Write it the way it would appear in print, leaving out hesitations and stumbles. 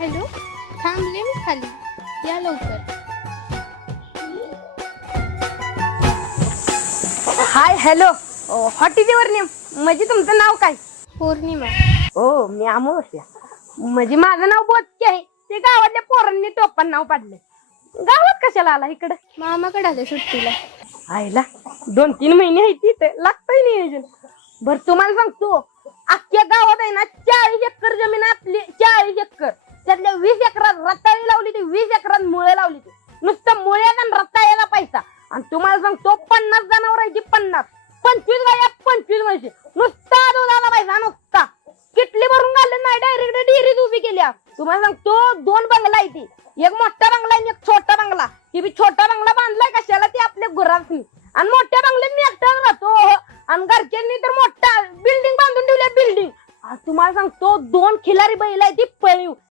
Hello, थांबले मी खाली, या लवकर. Hi hello. What is your name? म्हणजे तुमचं नाव काय? पौर्णिमा. हो, मी अमोल. म्हणजे माझं नाव बोचके आहे. ते गावातल्या पोरांनी टोपण नाव पाडलंय. गावात कशाला आला इकडे? मामाकडे आले सुट्टीला. आईला 2-3 महिने आहे तिथे लागतंय नियोजन. बर तुम्हाला सांगतो, अख्ख्या गावात आहे ना 40 एकर जमीन आपली. 40 एकर त्यातल्या 20 एकरात रताळी लावली, ती 20 एकरात मुळे लावली. ती नुसतं मुळ्यात आणि रताळ्याला पैसा. आणि तुम्हाला सांगतो 50 जनावर आहे ती 50, 25 गाया, 25 म्हशी, नुसता दुधाला पैसा नुसता. किटली भरून घालले नाही, डायरेक्ट डेअरीत उभी केल्या. तुम्हाला सांगतो 2 बंगला आहे ती. एक मोठा बंगला आणि एक छोटा बंगला. ती बी छोटा बंगला बांधलाय कशाला, ती आपल्या गुरांनी. आणि मोठ्या बंगल्यात मी एकटाच राहतो. आणि घरच्यांनी तर मोठा बिल्डिंग बांधून ठेवल्या, बिल्डिंग. तुम्हाला सांगतो 2 खिलारी बैल आहे ती पळीव.